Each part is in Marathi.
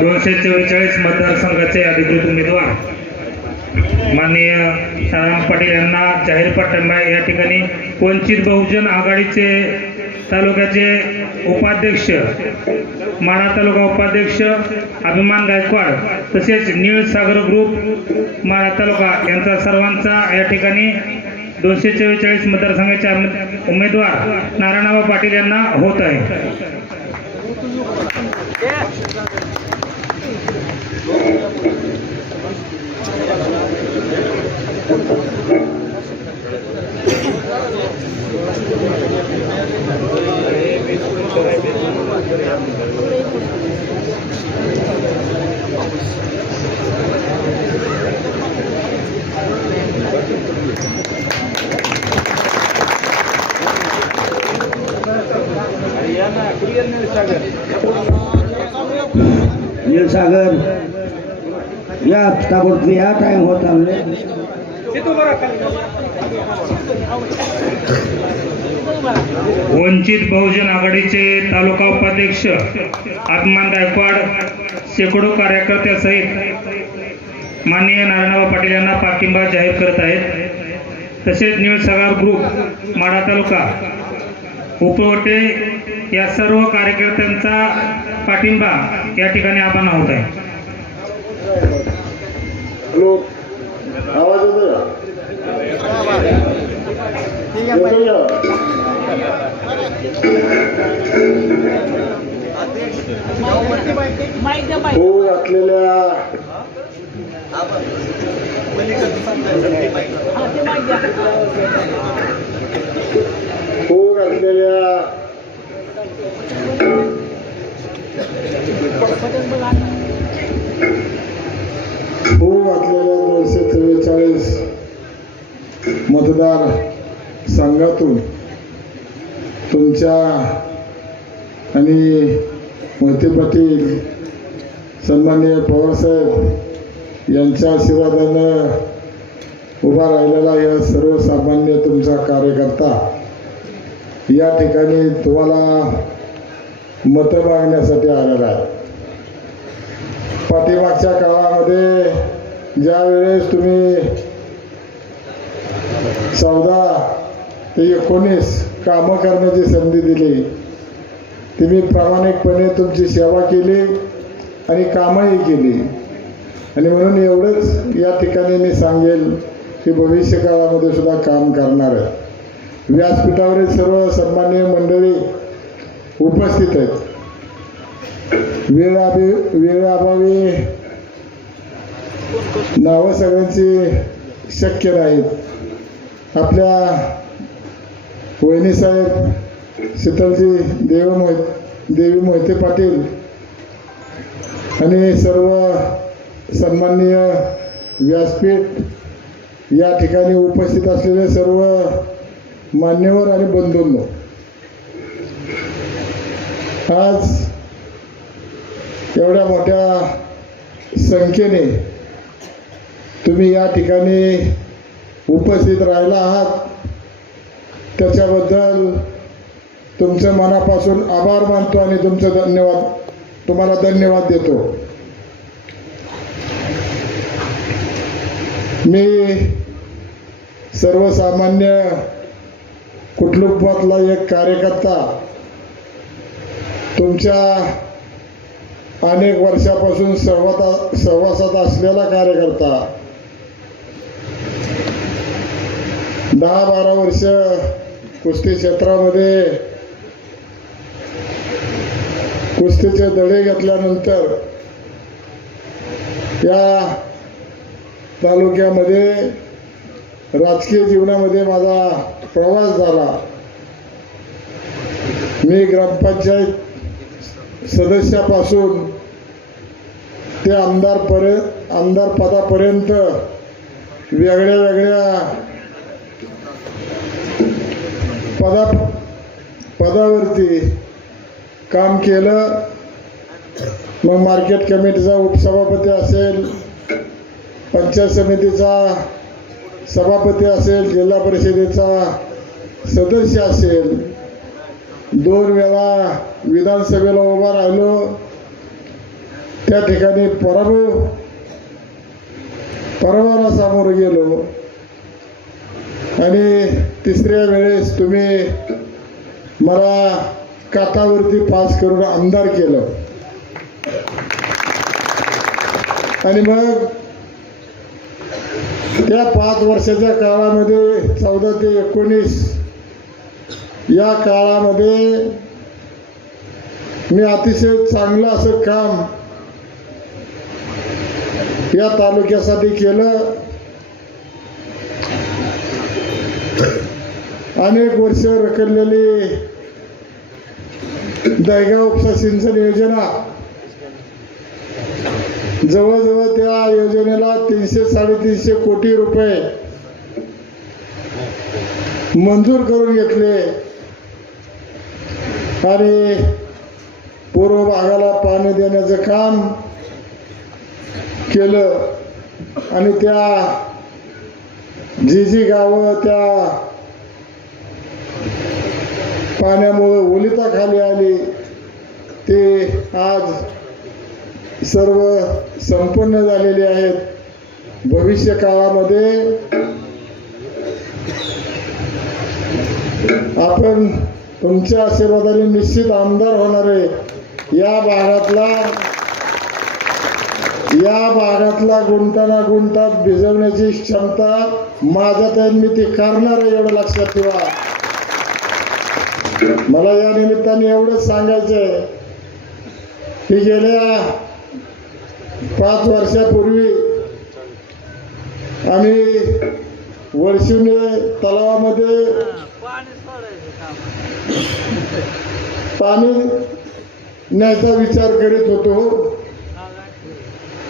दोनशे चव्वेचाळीस मतदारसंघाचे अधिकृत उमेदवार. माननीय शाराम पाटील यांना जाहीर पाठिंबा या ठिकाणी वंचित बहुजन आघाडीचे तालुक्याचे उपाध्यक्ष माढा तालुका उपाध्यक्ष अभिमान गायकवाड तसेच नीळ सागर ग्रुप माढा तालुका यांचा सर्वांचा या ठिकाणी दोनशे चव्वेचाळीस मतदारसंघाचे उमेदवार नारायणबाबा पाटील यांना होत आहे. निळसागर या ताबडतोब या टाइम होत आले वंचित बहुजन आघाडीचे तालुका उपाध्यक्ष आत्मान गायकवाड शेकडो कार्यकर्त्यासहित माननीय नारायणराव पाटील यांना पाठिंबा जाहीर करत आहेत. तसेच न्यूज सगार ग्रुप माढा तालुका उपवटे या सर्व कार्यकर्त्यांचा पाठिंबा या ठिकाणी आपण आहोत आहे. हॅलो. हो घातलेल्या हो घातलेल्या हो घातलेल्या दोनशे चव्वेचाळीस मतदार संघातून तुमच्या आणि मोहिते पाटील सन्माननीय पवारसाहेब यांच्या आशीर्वादानं उभा राहिलेला या सर्वसामान्य तुमचा कार्यकर्ता. या ठिकाणी तुम्हाला मतं मागण्यासाठी आलेला आहे. पाठीमागच्या काळामध्ये ज्या वेळेस तुम्ही चौदा ते एकोणीस कामं करण्याची संधी दिली तुम्ही प्रामाणिकपणे तुमची सेवा केली आणि कामंही केली. आणि म्हणून एवढंच या ठिकाणी मी सांगेल की भविष्य काळामध्ये सुद्धा काम करणार. आहे व्यासपीठावरील सर्व सन्मान्य मंडळी उपस्थित आहेत. वेळाभि वेळाभावी नावं सगळ्यांची शक्य नाहीत. आपल्या वहिनीसाहेब शीतलजी देव मोह देवी मोहिते पाटील आणि सर्व सन्माननीय व्यासपीठ या ठिकाणी उपस्थित असलेले सर्व मान्यवर आणि बंधूंनो आज एवढ्या मोठ्या संख्येने तुम्ही या ठिकाणी उपस्थित राहिला आहात. त्याच्याबद्दल तुमचं मनापासून आभार मानतो आणि तुमचं धन्यवाद तुम्हाला धन्यवाद देतो. मी सर्वसामान्य कुटुंबातला एक कार्यकर्ता तुमच्या अनेक वर्षापासून सहवाता सहवासात असलेला कार्यकर्ता. दहा बारा वर्ष कुस्ती क्षेत्रामध्ये कुस्तीचे धडे घेतल्यानंतर या तालुक्यामध्ये राजकीय जीवनामध्ये माझा प्रवास झाला. मी ग्रामपंचायत सदस्यापासून ते आमदारपर्यंत आमदार पदापर्यंत वेगळ्या वेगळ्या पदा पदावरती काम केलं. मग मार्केट कमिटीचा उपसभापती असेल पंचायत समितीचा सभापती असेल जिल्हा परिषदेचा सदस्य असेल. दोन वेळा विधानसभेला उभा राहिलो. त्या ठिकाणी पराभव परवाला सामोरं गेलो. आणि तिसऱ्या वेळेस तुम्ही मला कातावरती पास करून आमदार केलं. आणि मग त्या पाच वर्षाच्या काळामध्ये चौदा ते एकोणीस या काळामध्ये मी अतिशय चांगलं असं काम या तालुक्यासाठी केलं. अनेक वर्ष रखडलेली दहगाव उपसा सिंचन योजना. जवळजवळ त्या योजनेला तीनशे साडेतीनशे कोटी रुपये मंजूर करून घेतले. आणि पूर्व भागाला पाणी देण्याचं काम केलं. आणि त्या जी जी गावं त्या पाण्यामुळं ओलिताखाली आली. ते आज सर्व संपन्न झालेले आहेत. भविष्य काळामध्ये आपण तुमच्या आशीर्वादाने निश्चित आमदार होणार आहे या भागातला या भागातला गुंटाना गुंतात भिजवण्याची क्षमता माझ्यात आहे मी ती करणार आहे एवढं लक्षात ठेवा. मला या निमित्ताने एवढंच सांगायचं आहे की गेल्या पाच वर्षापूर्वी आम्ही वर्षुने तलावामध्ये पाणी न्यायचा विचार करीत होतो.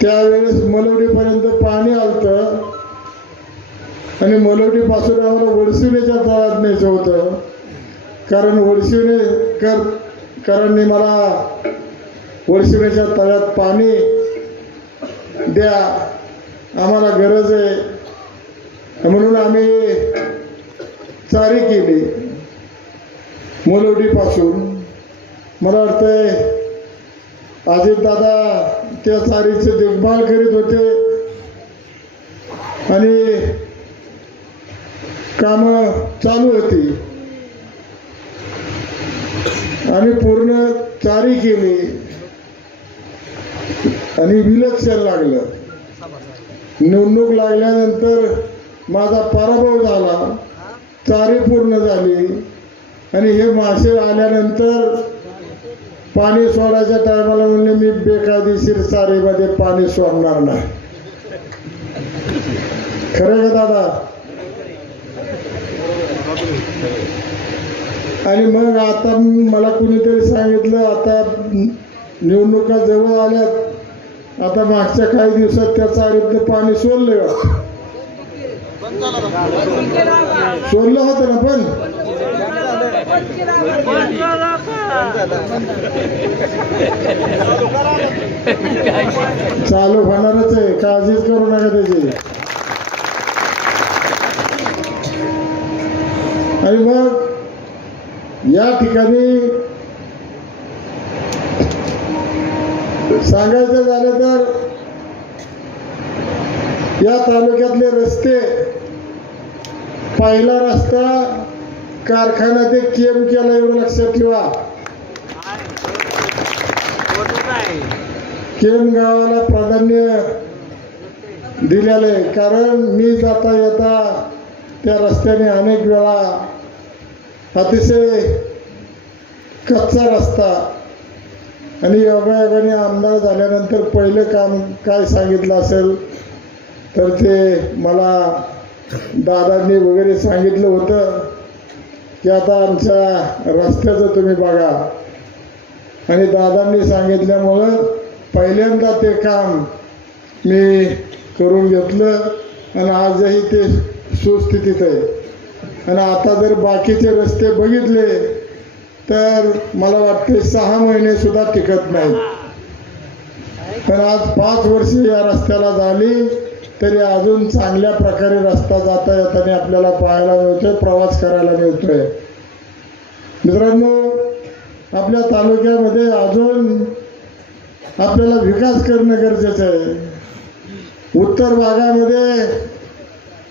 त्यावेळेस मलवडीपर्यंत पाणी आलतं. आणि मलवडीपासून आम्हाला वडशिवनेच्या तळात न्यायचं होतं. कारण वडशिवने कर करांनी मला वडशिवनेच्या तळ्यात पाणी द्या. आम्हाला गरज आहे. म्हणून आम्ही चारी केली. मोलवडीपासून मला वाटतंय अजितदादा त्या चारीची देखभाल करीत होते. आणि कामं चालू होती. आम्ही पूर्ण चारी केली. आणि विलक्षण लागलं. निवडणूक लागल्यानंतर माझा पराभव झाला. चारी पूर्ण झाली. आणि हे मासे आल्यानंतर पाणी सोडायच्या टायमाला म्हणले मी बेकायदेशीर चारीमध्ये पाणी सोडणार नाही. खरं का दादा? आणि मग आता मला कुणीतरी सांगितलं आता निवडणुका जवळ आल्यात. आता मागच्या काही दिवसात त्या चारीतलं पाणी सोडलं सोडलं होतं ना पण चालू होणारच आहे काळजीच करू नका त्याची. आणि मग या ठिकाणी सांगायचं झालं तर या तालुक्यातले रस्ते पहिला रस्ता कारखाना ते केम केला एवढं लक्षात ठेवा. केम गावाला प्राधान्य दिलेलं आहे. कारण मी जाता येता त्या रस्त्याने अनेक वेळा अतिशय कच्चा रस्ता आणि योगायोगाने आमदार झाल्यानंतर पहिलं काम काय सांगितलं असेल तर ते मला दादांनी वगैरे सांगितलं होतं की आता आमच्या रस्त्याचं तुम्ही बघा. आणि दादांनी सांगितल्यामुळं पहिल्यांदा ते काम मी करून घेतलं आणि आजही ते सुस्थितीत आहे. आणि आता जर बाकीचे रस्ते बघितले तर मला वाटते सहा महिने सुद्धा टिकत नाही पण आज पाच वर्ष या रस्त्याला झाली. तरी अजून चांगल्या प्रकारे रस्ता जाता येताना आपल्याला पाहायला मिळतोय प्रवास करायला मिळतोय. मित्रांनो आपल्या तालुक्यामध्ये अजून आपल्याला विकास करणं गरजेचं आहे. उत्तर भागामध्ये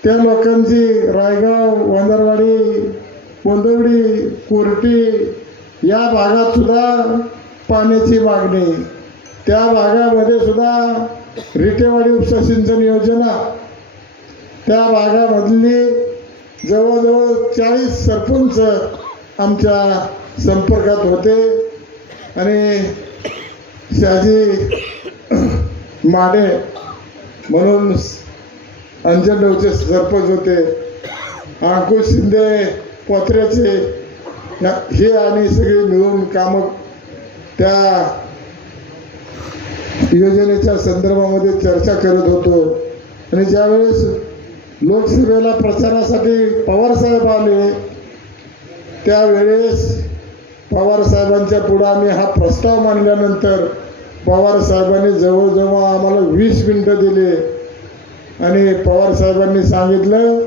त्या लोकांची रायगाव वंदरवाडी कोंदवडी कोर्टी या भागात सुद्धा पाण्याची मागणी. त्या भागामध्ये सुद्धा रिटेवाडी उपसा सिंचन योजना. त्या भागामधली जवळजवळ चाळीस सरपंच आमच्या संपर्कात होते. आणि शहाजी माडे म्हणून अंजनगावचे सरपंच होते. अंकुश शिंदे पत्र्याचे हे आम्ही सगळे मिळून कामं त्या योजनेच्या संदर्भामध्ये चर्चा करत होतो. आणि ज्यावेळेस लोकसभेला प्रचारासाठी पवारसाहेब आले त्यावेळेस पवार साहेबांच्या आम्ही हा प्रस्ताव मांडल्यानंतर पवार साहेबांनी जवळजवळ आम्हाला वीस मिनिटं दिले. आणि पवार साहेबांनी सांगितलं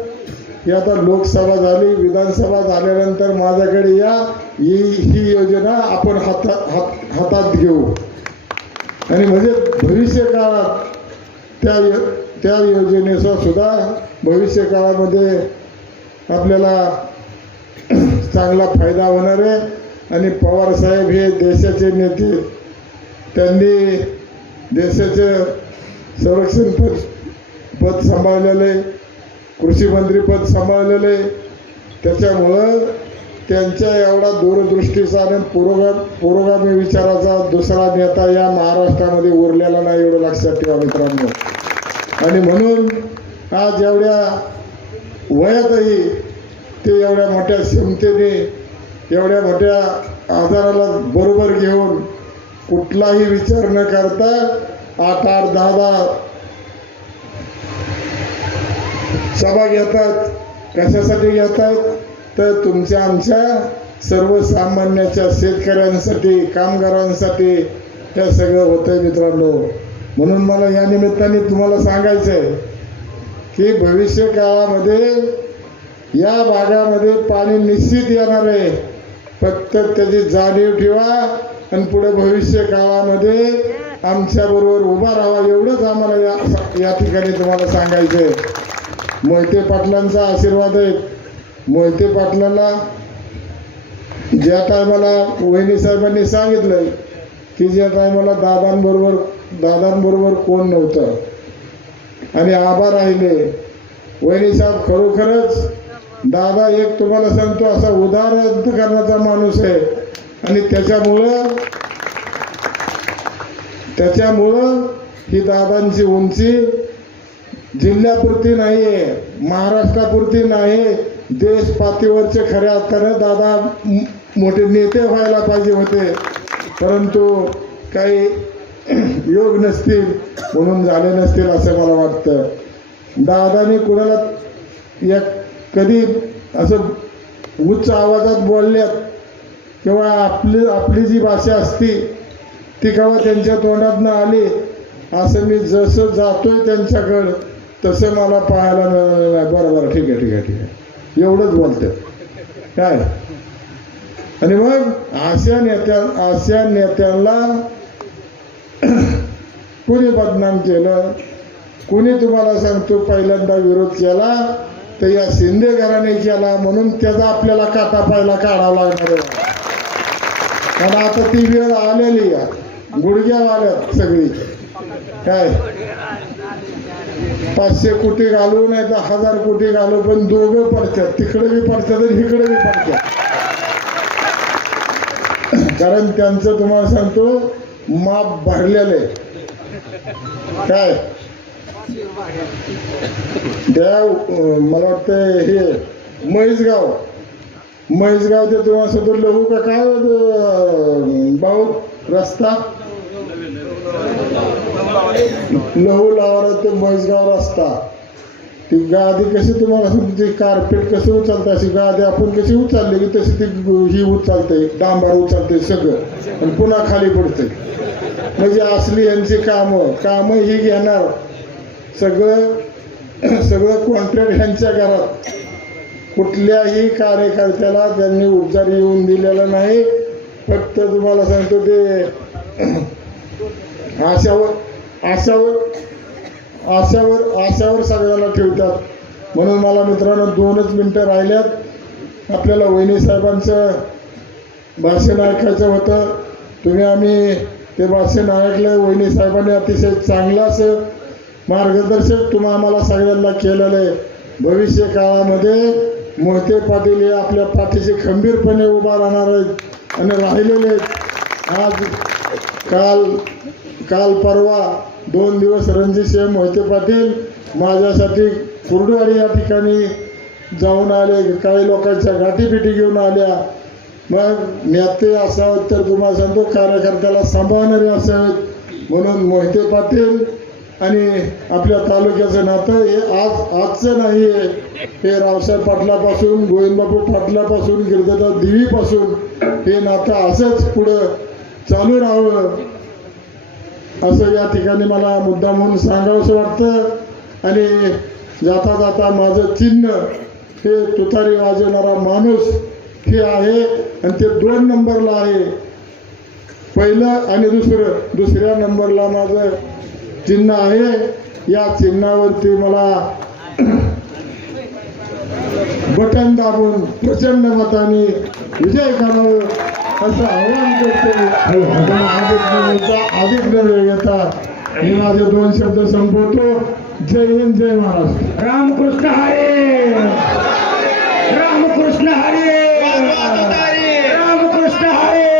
की आता लोकसभा झाली विधानसभा झाल्यानंतर माझ्याकडे या ही ही योजना आपण हाता हात हातात घेऊ. आणि म्हणजे भविष्य काळात त्या यो- त्या योजनेचा सुद्धा भविष्य काळामध्ये आपल्याला चांगला फायदा होणार आहे. आणि पवार साहेब हे देशाचे नेते त्यांनी देशाचं संरक्षण पद पद सांभाळलेलं आहे. कृषीमंत्रीपद सांभाळलेलं आहे. त्याच्यामुळं त्यांच्या एवढा दूरदृष्टीचा आणि पुरोगा पुरोगामी विचाराचा दुसरा नेता या महाराष्ट्रामध्ये उरलेला नाही एवढं लक्षात ठेवा मित्रांनो. आणि म्हणून आज एवढ्या वयातही ते एवढ्या मोठ्या क्षमतेने एवढ्या मोठ्या आजाराला बरोबर घेऊन कुठलाही विचार न करता आठ आठ दहा दहा सभा घेतात कशासाठी घेतात तर तुमच्या आमच्या सर्वसामान्याच्या शेतकऱ्यांसाठी कामगारांसाठी हे सगळं होतंय मित्रांनो. म्हणून मला या निमित्ताने तुम्हाला सांगायचं आहे की भविष्य काळामध्ये या भागामध्ये पाणी निश्चित येणार आहे. फक्त त्याची जाणीव ठेवा आणि पुढे भविष्य काळामध्ये आमच्याबरोबर उभा राहावा एवढंच आम्हाला या या ठिकाणी तुम्हाला सांगायचं आहे मोहिते पाटलांचा आशीर्वाद आहे. मोहिते पाटलाला ज्या टायमाला वहिनी साहेबांनी सांगितलं की ज्या टायमाला दादांबरोबर दादांबरोबर कोण नव्हतं आणि आबा राहिले वहिनी साहेब खरोखरच दादा एक तुम्हाला सांगतो असा उदार करण्याचा माणूस आहे. आणि त्याच्यामुळं त्याच्यामुळं ही दादांची उंची जिल्ह्यापुरती नाही आहे महाराष्ट्रापुरती नाही देश पातळीवरचे खऱ्या अर्थानं दादा मोठे नेते व्हायला पाहिजे होते. परंतु काही योग नसतील म्हणून झाले नसतील असं मला वाटतं. दादाने कुणाला या कधी असं उच्च आवाजात बोलल्यात किंवा आपली आपली जी भाषा असती ती केव्हा त्यांच्या तोंडातनं आली असं मी जसं जातोय त्यांच्याकडं तसं मला पाहायला मिळालं नाही. बरं बरं ठीक आहे ठीक आहे ठीक आहे. एवढंच बोलते. काय? आणि मग अशा नेत्या अशा नेत्यांना कुणी बदनाम केलं? कुणी तुम्हाला सांगतो पहिल्यांदा विरोध केला? तर या शिंदे घराने केला म्हणून त्याचा आपल्याला काटा पायला काढावा लागणार आहे. आणि आता ती वेळ आलेली आहे. गुडघ्या आल्यात सगळी. काय? पाचशे कोटी घालू नाही तर हजार कोटी घालू पण दोघं पडतात तिकडे बी पडतात आणि इकडे बी पडतात कारण त्यांचं तुम्हाला सांगतो माप भरलेलं आहे. काय? त्या मला वाटतं हे म्हैसगाव. म्हैसगाव ते तुम्हाला सांगतो लहू का काय भाऊ रस्ता. लहू लावला ते म्हैसगाव रस्ता. ती गादी कशी तुम्हाला सांगतो कार्पेट कसं उचलतं अशी गादी आपण कशी उचलली की तशी ती ही उचलते डांबार उचलते सगळं आणि पुन्हा खाली पडते. म्हणजे असली यांची कामं कामं ही घेणार. सगळं सगळं कॉन्ट्रॅक्ट ह्यांच्या घरात. कुठल्याही कार्यकर्त्याला त्यांनी उपचार येऊन दिलेला नाही. फक्त तुम्हाला सांगतो ते अशावर आशावर आशावर आशावर सगळ्याला ठेवतात. म्हणून मला मित्रांनो दोनच मिनटं राहिल्यात. आपल्याला वहिनी साहेबांचं भाषण ऐकायचं होतं. तुम्ही आम्ही ते भाषण ऐकलं वहिनी साहेबांनी अतिशय चांगलं असं मार्गदर्शक तुम्हा आम्हाला सगळ्यांना केलेलं आहे. भविष्य काळामध्ये मोहिते पाटील हे आपल्या पाठीशी खंबीरपणे उभा राहणार आहेत आणि राहिलेले आहेत. आज काल काल परवा दोन दिवस रणजितसिंह मोहिते पाटील माझ्यासाठी कुर्डवाडी या ठिकाणी जाऊन आले. काही लोकांच्या गाठीपिटी घेऊन आल्या. मग नेते असावेत तर तुम्हाला सांगतो कार्यकर्त्याला सांभाळणारे असावेत म्हणून मोहिते पाटील आणि आपल्या तालुक्याचं नातं हे आज आजचं नाही आहे. हे रावसाहेब पाटलापासून गोविंदबापू पाटलापासून गिरजादा देवीपासून हे नातं असंच पुढं चालू राहावं. असं या ठिकाणी मला मुद्दा म्हणून सांगावंसं वाटतं. आणि जाता जाता माझं चिन्ह हे तुतारी वाजवणारा माणूस हे आहे आणि ते दोन नंबरला आहे. पहिलं आणि दुसरं दुसऱ्या नंबरला माझं चिन्ह आहे. या चिन्हावरती मला बटन दाबून प्रचंड मताने विजय करावं असं आव्हान करतो. आपण अधिक न बोलता अधिक न वेळ घेता मी माझे दोन शब्द संपवतो. जय हिंद जय महाराष्ट्र. रामकृष्ण हरे! रामकृष्ण हरे! रामकृष्ण हरे!